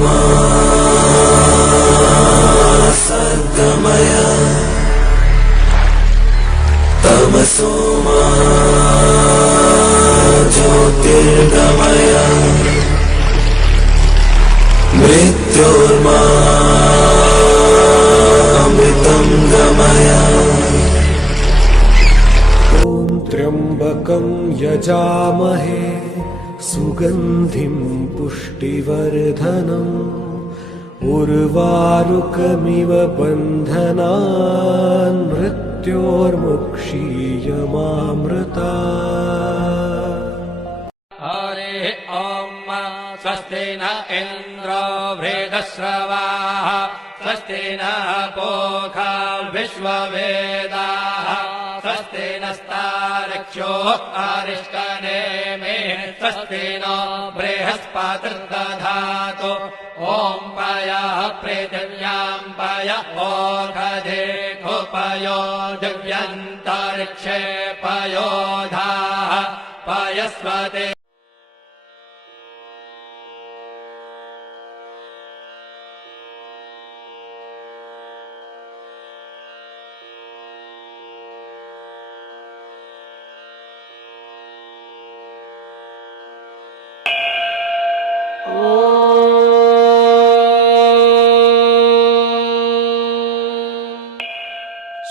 मा सद्गमय तमसो मा ज्योतिर्गमय मृत्योर्मा अमृतं गमय। ॐ त्र्यम्बकं यजामहे सुगन्धिं पुष्टिवर्धनम् उर्वारुकमिव बन्धनान् मृत्योर्मुक्षीयमामृतात्। हरे ॐ स्वस्ति न इन्द्रो वृद्धश्रवाः स्वस्ति नः पूषा विश्ववेदाः स्वस्ति नस्तार्क्ष्यो अरिष्टनेमिः स्वस्ति नो बृहस्पतिर्दधातु। ॐ पयः पृथिव्यां पय ओषधीषु पयो दिव्यन्तरिक्षे पयोधाः पयस्वते।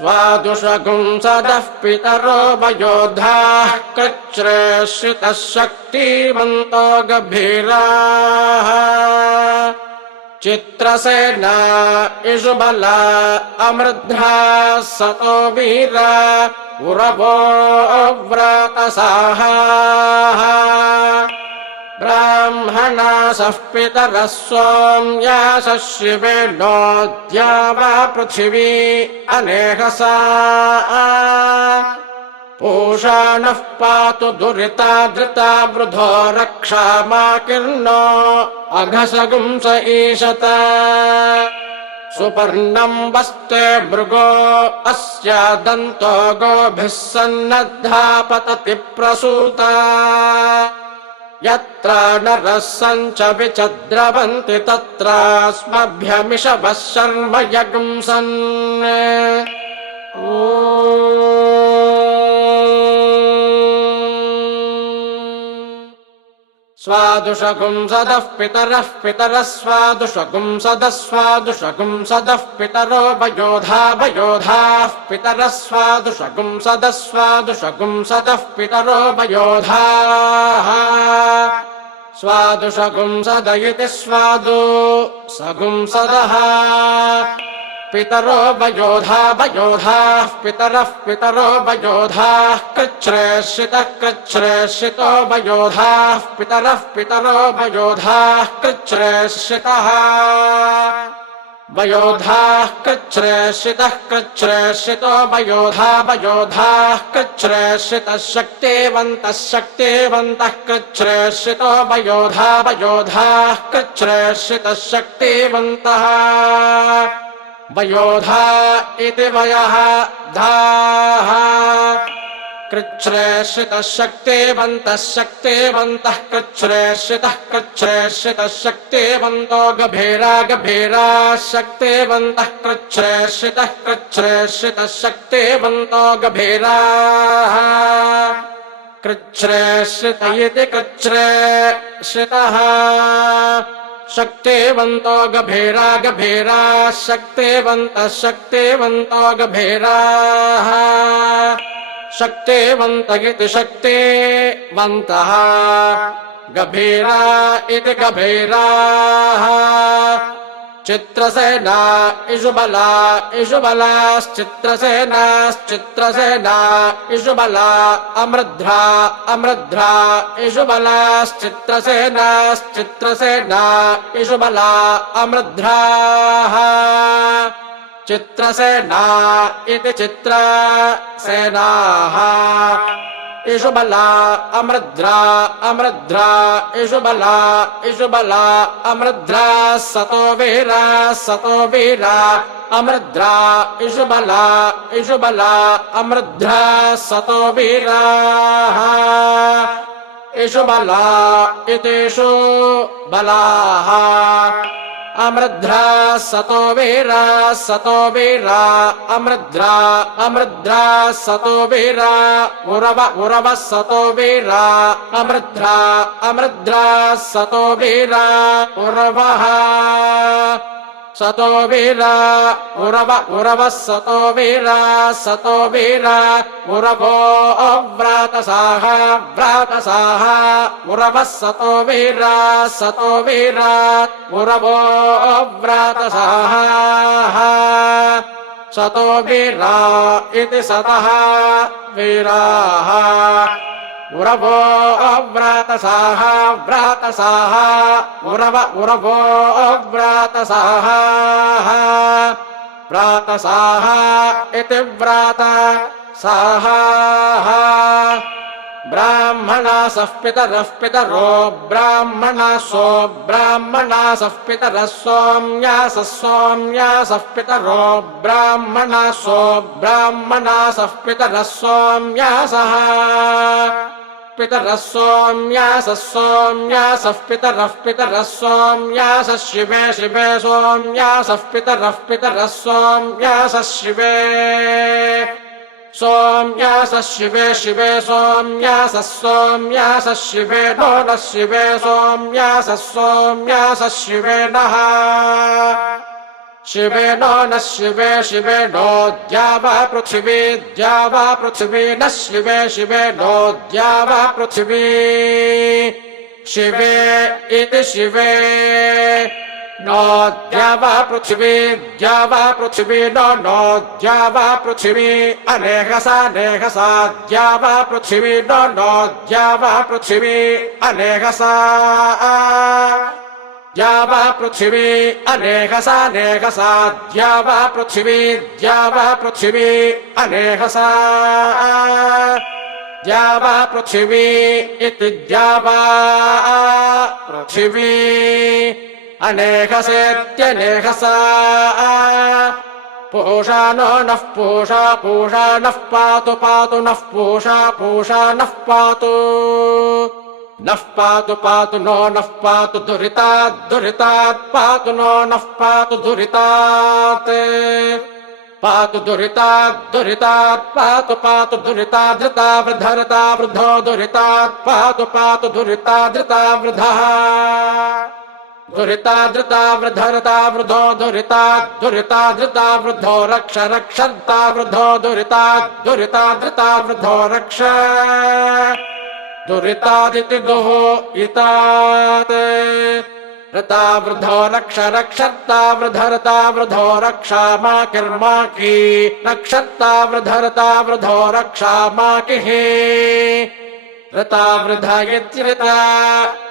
स्वादुषगुं सदः पितरो वयोधाः कृच्छ्रेश्रितः शक्तिमन्तो गभीराः चित्रसेना इषुबला अमृद्धा सतो वीरा उरवो व्रतसाहाः ब्राह्मणासः पितरः सोम्यासः शिवेणोऽद्या वा पृथिवी अनेहसा पूषा नः पातु दुरिता धृता वृधो रक्षा मा किर्नो अघसगुंस ईशत सुपर्णं वस्ते मृगो अस्या दन्तो गोभिः सन्नद्धा पतति प्रसूता यत्र नरः सञ्च विचद्रवन्ति तत्रास्मभ्यमिषवः शर्म यगुंसन्। स्वादुषगुं सदः पितरः पितरः स्वादुषगुं सदः स्वादुषगुं सदः पितरो वयोधा वयोधाः पितरः स्वादुषगुं सदः स्वादुषगुं सदः पितरो वयोधाः स्वादुषगुं सद इति स्वादु सगुं सदः पितरो वयोधा वयोधाः पितरः पितरो वयोधाः कृच्छ्रेश्रितः कृच्छ्रेश्रितो वयोधाः पितरः पितरो वयोधाः कृच्छ्रेश्रितः वयोधाः कृच्छ्रेश्रितः कृच्छ्रेश्रितो वयोधा वयोधाः कृच्छ्रेश्रितः शक्तिवन्तः शक्तिवन्तः कृच्छ्रेश्रितो वयोधा वयोधाः कृच्छ्रेश्रितः शक्तिवन्तः वयोधा इति वयः धाः कृच्छ्रेश्रितः शक्तिवन्तः शक्तिवन्तः कृच्छ्रेश्रितः कृच्छ्रेश्रितः शक्तिवन्तो गभीरा गभीरा शक्तिवन्तः कृच्छ्रेश्रितः कृच्छ्रेश्रितः शक्तिवन्तो गभीराः कृच्छ्रेश्रित इति कृच्छ्रेश्रितः शक्तिवन्तो गभीरा गभीरा शक्तिवन्तः शक्तिवन्तो गभीराः शक्तिवन्त इति शक्तिवन्तः गभीरा इति गभीराः चित्रसेना इषुबला इषुबलाश्चित्रसेनाश्चित्रसेना इषुबला अमृद्ध्रा अमृद्ध्रा इषुबलाश्चित्रसेनाश्चित्रसेना इषुबला अमृद्ध्राः चित्रसेना इति चित्रसेनाः इषुबला अमृद्ध्रा अमृद्ध्रा इषुबला इषुबला अमृद्ध्रा सतो वीरा अमृद्ध्रा इषुबला इषुबला अमृद्ध्रा सतो वीराः इषु बला इतिषु बलाः अमृद्रा सतो वीरा अमृद्रा अमृद्रा सतो वीरा उरव सतो वीरा अमृद्रा अमृद्रा सतो वीरा उरवः सतो वीरा उरव सतो वीरा उरवो व्रातसाः उरवः सतो वीरा उरवो व्रातसाः सतो वीरा इति सतः वीराः उरवो व्रातसाः उरवो व्रातसाः व्रातसाः इति व्रातसाः ब्राह्मणासः पितरो ब्राह्मणासः पितरः सोम्यासः पितरो ब्राह्मणासः पितरः सोम्यासः पितरः सोम्यासः पितरः सोम्यासः शिवे सोम्यासः पितरः सोम्यासः शिवे सोम्यासः शिवे सोम्यासः शिवे नो नः शिवे सोम्यासः शिवे नः शिवे नो नः शिवे नो द्यावा पृथिवी नः शिवे नो द्यावा पृथिवी शिवे इति शिवे नो द्यावा पृथिवी नो द्यावा पृथिवी अनेकसा द्यावा पृथिवी नो द्यावा पृथिवी अनेकसा द्यावा पृथिवी अनेकसा द्यावा पृथिवी अनेकसा द्यावा पृथिवी इति द्यावा पृथिवी अनेकसेत्यनेकसा पूषा नो नः पूषा नः पातु नः पूषा नः पातु नो नः पातु दुरितात् पातु नो नः पातु दुरितात् पातु दुरितात् पातु दुरिता धृता वृद्धरता वृद्धो दुरितात् पातु दुरिता धृता वृद्धः दुरिता धृता वृद्धरता वृद्धो दुरिता धृता वृद्धो रक्षन्ता वृद्धो दुरिता धृता वृद्धो रक्ष दुरितादिति दुः इतात् ऋता वृद्धो रक्षन्ता वृद्धरता वृद्धो रक्षा माकिर्माकी रक्षन्ता वृद्धरता वृद्धो रक्षा माकिः ऋता वृद्धा इत्यृता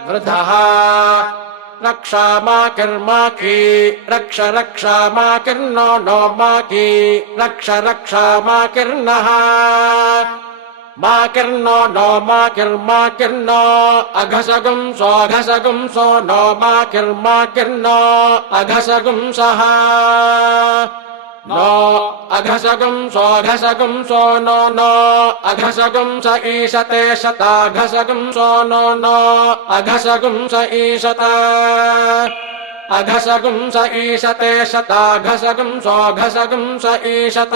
वृद्धः रक्षा माकिर्माकी रक्षा माकिर्नो नो माकी रक्षा माकिर्नः माकिर्नो नो माकिर्नो अघसगुं सो नो माकिर्नो अघसगुंसः नो अघसगुं सो नो अघसगुंस ईशते शताघसगुं सो नो अघसगुंस ईशत अघसगुंस ईशते शताघसगुं सोऽघसगुंस ईशत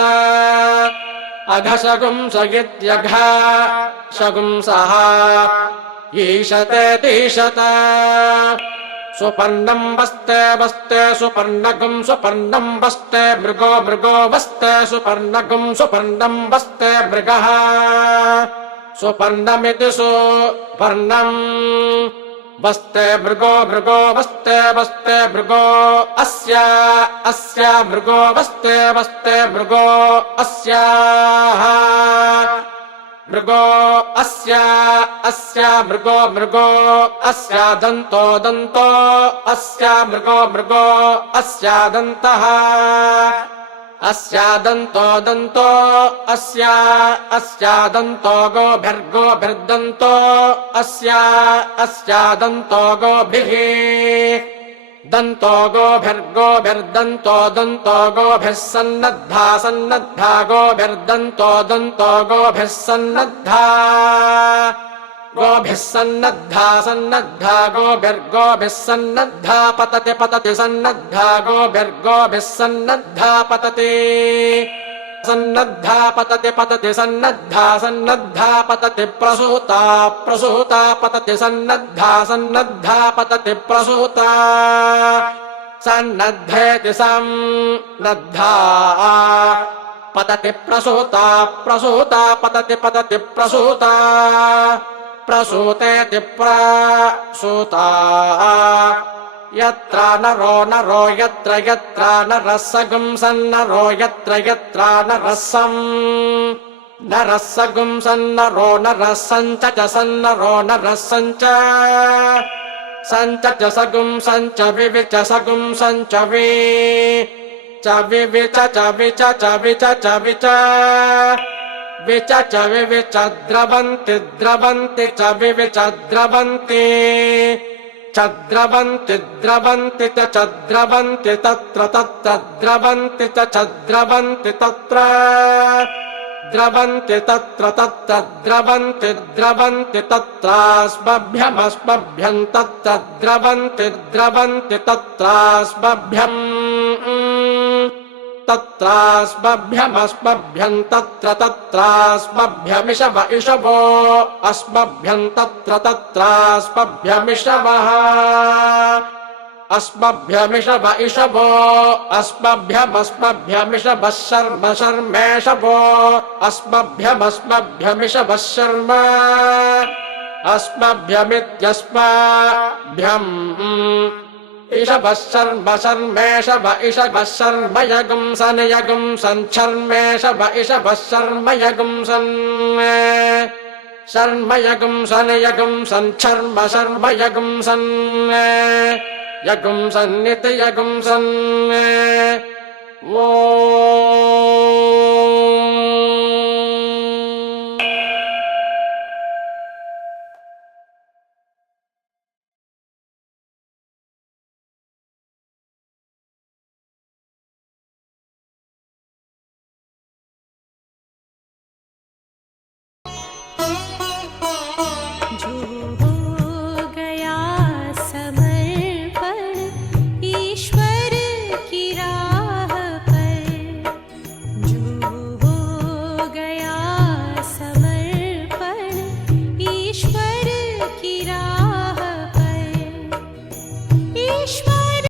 अघसगुंस इत्यघसगुंसः ईशतेतीशत सुपन्नं वस्ते सुपन्नं वस्ते मृगो वस्ते सुपन्नं वस्ते मृगः सुपन्नमिति सुपर्णम् वस्ते मृगो वस्ते मृगो अस्य मृगो वस्ते मृगो अस्याः मृगो अस्या मृगो अस्या दन्तो अस्या मृगो अस्या दन्तः अस्या दन्तो अस्या दन्तो गोभिर्दन्तो अस्या दन्तो गोभिः दन्तो गोभिर्दन्तो गोभिः सन्नद्धा गोभिर्दन्तो गोभिः सन्नद्धा गोभिः सन्नद्धा सन्नद्धा गोभिर्गोभिः सन्नद्धा पतति पतति सन्नद्धा गोभिर्गोभिः सन्नद्धा पतति सन्नद्धा पतति पतति सन्नद्धा सन्नद्धा पतति प्रसूता प्रसूता पतति सन्नद्धा सन्नद्धा पतति प्रसूता सन्नद्धेति सन्नद्धा पतति प्रसूता प्रसूता पतति पतति प्रसूता प्रसूतेति प्रसूता यत्र नरो नरो यत्र यत्र नरः सगुंसन्नरो यत्र यत्र नरः सं नरः सगुंसन्नरो नरः सञ्च च सन्नरो नरः सञ्च सञ्च च सगुंसञ्च विविच सगुंसञ्च वि च विविच च विच च विच च विच विच च विविच द्रवन्ति द्रवन्ति च विविच द्रवन्ति द्रवन्ति द्रवन्ति च द्रवन्ति तत्र तत्र द्रवन्ति च द्रवन्ति तत्र द्रवन्ति तत्र तत्र द्रवन्ति द्रवन्ति तत्रास्मभ्यमस्मभ्यम् तत्र द्रवन्ति द्रवन्ति तत्रास्मभ्यम् तत्रास्मभ्यमस्मभ्यम् तत्र तत्रास्मभ्यमिषव इषवो अस्मभ्यम् तत्र तत्रास्मभ्यमिषवः अस्मभ्यमिषव इषवो अस्मभ्यमस्मभ्यमिषवः शर्म शर्मेषवो अस्मभ्यमस्मभ्यमिषवः शर्म अस्मभ्यमित्यस्मभ्यम् इषवः शर्म शर्मेषव इषवः शर्म यगुंसन् यगुंसन् शर्मेषव इषवः शर्म यगुंसन् शर्म यगुंसन् यगुंसन् शर्म शर्म यगुंसन् यगुंसन्निति यगुंसन् ओ